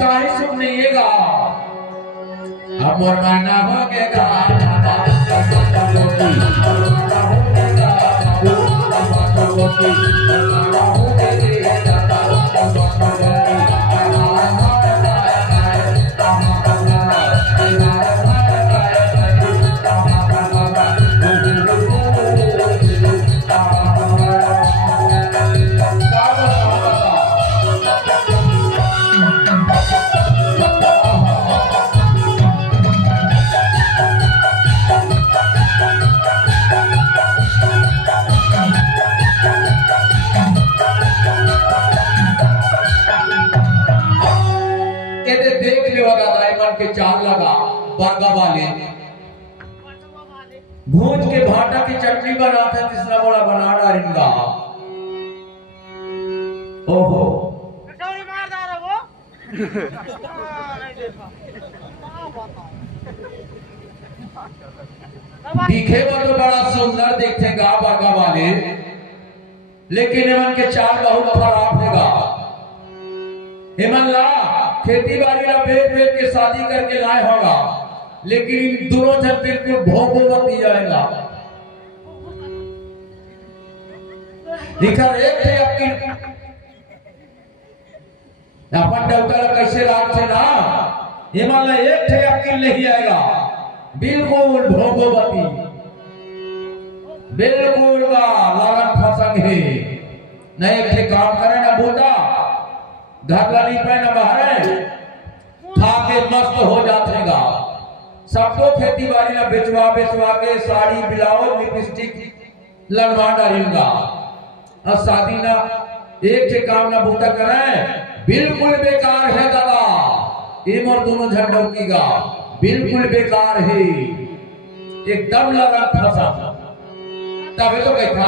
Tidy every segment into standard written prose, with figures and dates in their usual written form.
काहे सुख नहीं येगा हमर माना हो गेगा के चार लगा बागा वाले भूज के भाटा की चटनी बनाता तीसरा बड़ा बना डालेगा। ओहो दिखे वो तो बड़ा सुंदर दिखेगा बागा वाले, लेकिन इमन के चाल बहुत खराब होगा। इमन ला खेती बाड़ी ला बेच बेच के शादी करके लाए होगा, लेकिन इन दोनों जन बिल्कुल भोगो मत दी जाएगा। लिखा एक थे आपकी अपन डॉक्टर कैसे रात से ना हिमालय एक थे आपकी नहीं आएगा, बिल्कुल भोगोवती बिल्कुल का लागत फसंग है। नहीं एक थे काम करे ना बोलता घर वाली पे न बाहर खा के मस्त हो जातेगा। सबको खेती बाड़ी ना बेचवा बेचवा के साड़ी ब्लाउज लिपस्टिक लगवा डालेगा और शादी ना एक से काम ना बूटा करे बिल्कुल बेकार है दादा। एक और दोनों झंडों की गा बिल्कुल बेकार है, एकदम लगन फंसा। तभी तो कहता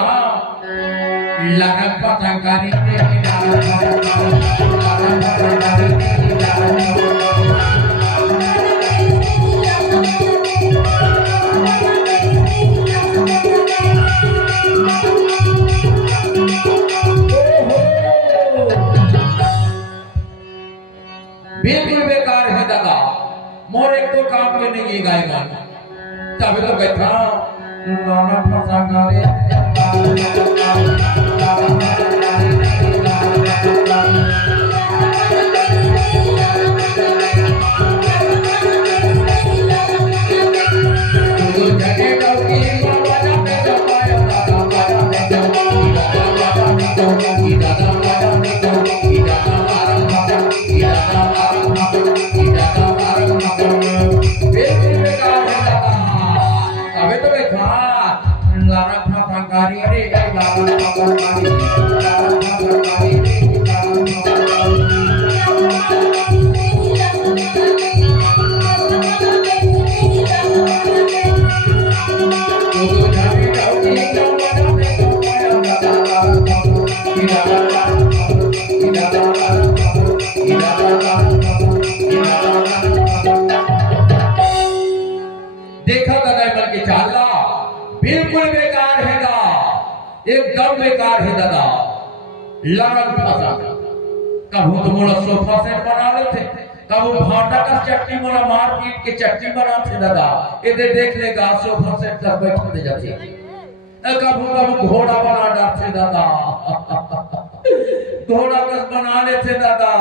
लगन पतंगारी बिल्कुल बेकार है दादा। मोर एक तो काम के नहीं है गायमान, तभी तो कहता नाना फंसा गारे देखा दादा के चाला बिल्कुल बेकार है दा, एकदम बेकार है दादा। लगन फंसा कबू तो मोला सोफा सेट बना लेते, कबू भाटा का चटनी मोला मार पीट के चटनी बनाते दादा। इधर देख लेगा सोफा सेट तक बैठ दे जाती, कबू कबू घोड़ा बना डालते दादा। घोड़ा कस बना लेते दादा।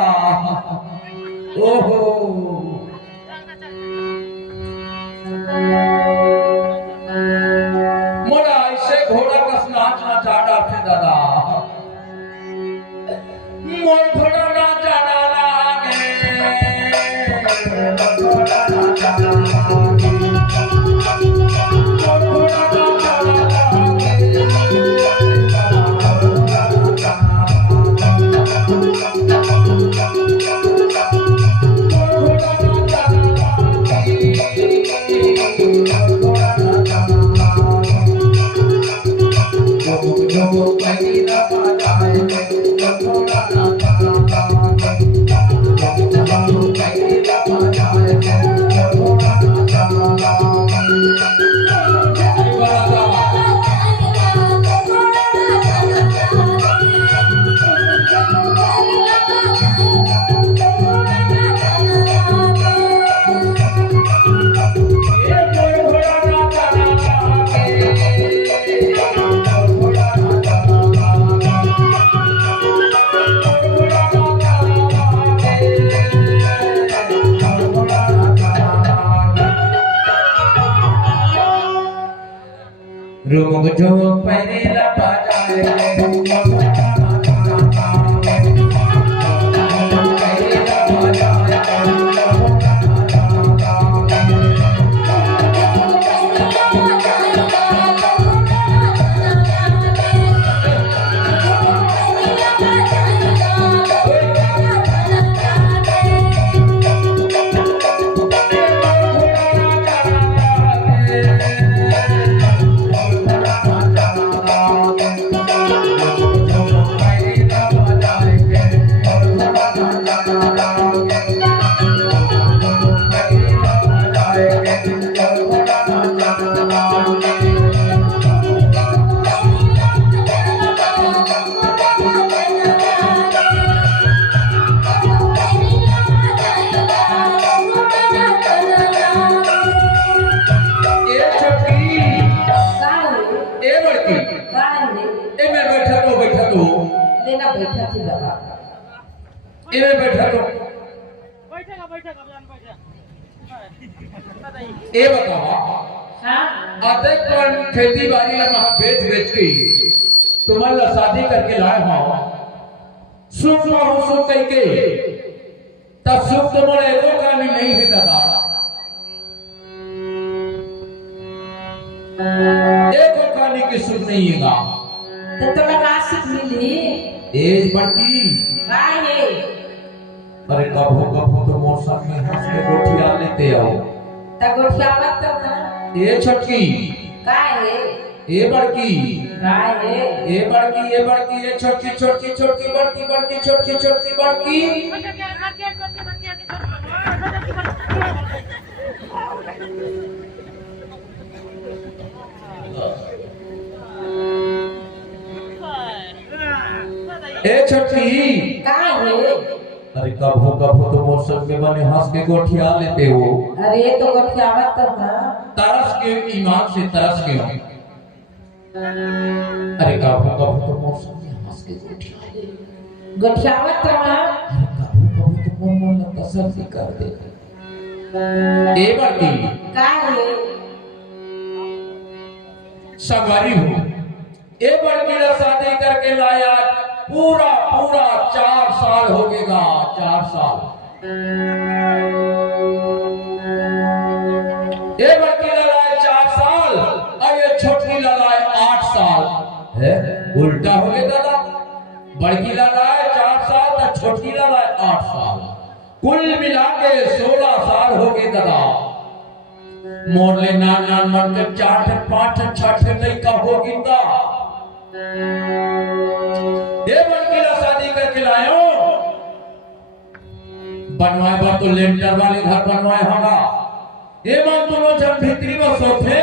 ओहो मोरा ऐसे घोड़ा कस नाचना चाह डालते दादा। मोर घोड़ा नाचा डाला गे, घोड़ा नाचा डाला गे, मोर घोड़ा नाचा डाला गे, रुक जो पैरे लपा जाए लेना बैठा थी बाबा इन्हें बैठा तो ये बताओ हाँ आते कौन खेती बाड़ी में बेच बेच के तुम्हारा शादी करके लाए हो सुख हो सुख कह के तब सुख तुम्हारे एगो कहानी नहीं है दादा एको कहानी की सुख नहीं है तो तुम्हें कहाँ सीख मिली एज बढ़ती काहे अरे कभो कभो तो मौसम में हंस के गोठिया लेते आओ त गोठिया मत तो ना ये छोटकी काहे ये बड़की काहे ये बड़की ये छोटकी छोटकी छोटकी बड़की बड़की छोटकी छोटकी बड़की ए छोटकी काहे अरे कभो कभो तो मौसम में बने हंस के गोठिया लेते हो अरे ये तो गोठिया मत तो ना तरस के ईमान से तरस के अरे कभो कभो तो मौसम में हंस के गोठिया ले गोठिया मत तो ना कभो कभो तो मन तसल्ली कर दे ए बड़की काहे सवारी हो ए बड़की ने शादी करके लाया पूरा पूरा 4 साल हो गएगा 4 साल ये बड़की लड़ाई 4 साल और ये छोटी लड़ाई 8 साल है उल्टा हो गया दादा बड़की लड़ाई 4 साल तो छोटी लड़ाई 8 साल कुल मिला के 16 साल हो गए दादा मोरले नान नान मन के 4 5 6 नहीं का होगी दा ये बड़की ला शादी करके लायो बनवाए बा तो लेंटर वाले घर बनवाए होगा ये मन दोनों जब भीतरी में सोते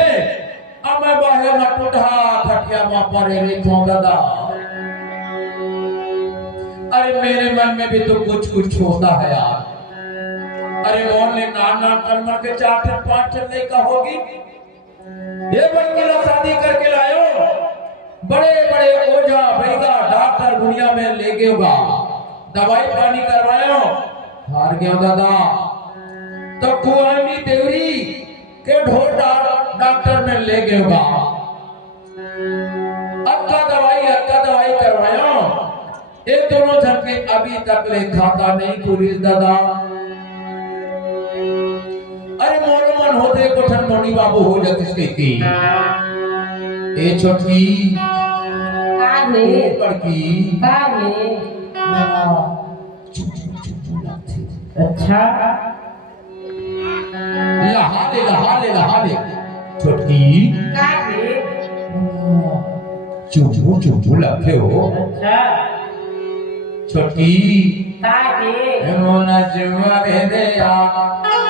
अब मैं बाहर में टूटा खटिया में पड़े रे दादा अरे मेरे मन में भी तो कुछ कुछ होता है यार अरे मोहन ने नान नान कर के 4 5 नहीं का होगी ये बड़की ला शादी करके लायो बड़े बड़े ओझा बैगा डॉक्टर दुनिया में ले गएगा दवाई पानी करवायो हार गया दादा तो कुआनी देवरी के ढोल डॉक्टर में ले गएगा अक्का दवाई करवायो ये दोनों जन के अभी तक ले खाता नहीं पुलिस दादा अरे मोरो मन होते कोठन मोनी बाबू हो जाते की ए छोटकी काहे बड़की काहे अच्छा लहा ले छोटकी काहे चुपू लगते हो अच्छा छोटकी काहे मोना चुमा दे यार